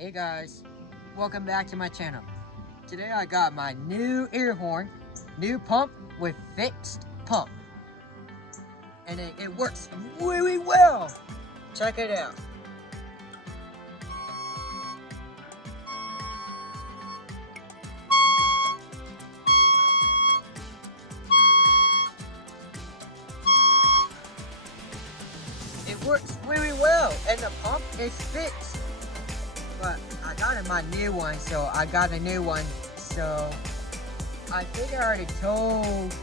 Hey guys, welcome back to my channel. Today I got my new ear horn, new pump with fixed pump. And it works really well. Check it out. It works really well and the pump is fixed. But I got my new one, so I got a new one. So I think I already told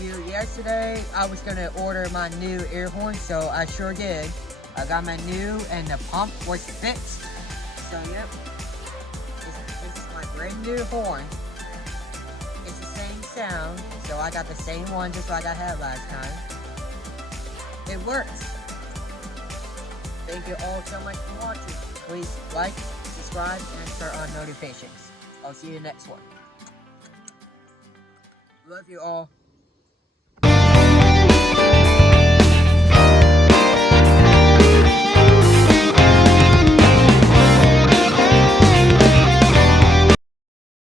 you yesterday I was gonna order my new ear horn, so I sure did. I got my new and the pump was fixed. So yep, this is my brand new horn. It's the same sound, so I got the same one just like I had last time. It works. Thank you all so much for watching. Please like, subscribe, and turn on notifications. I'll see you next one. Love you all.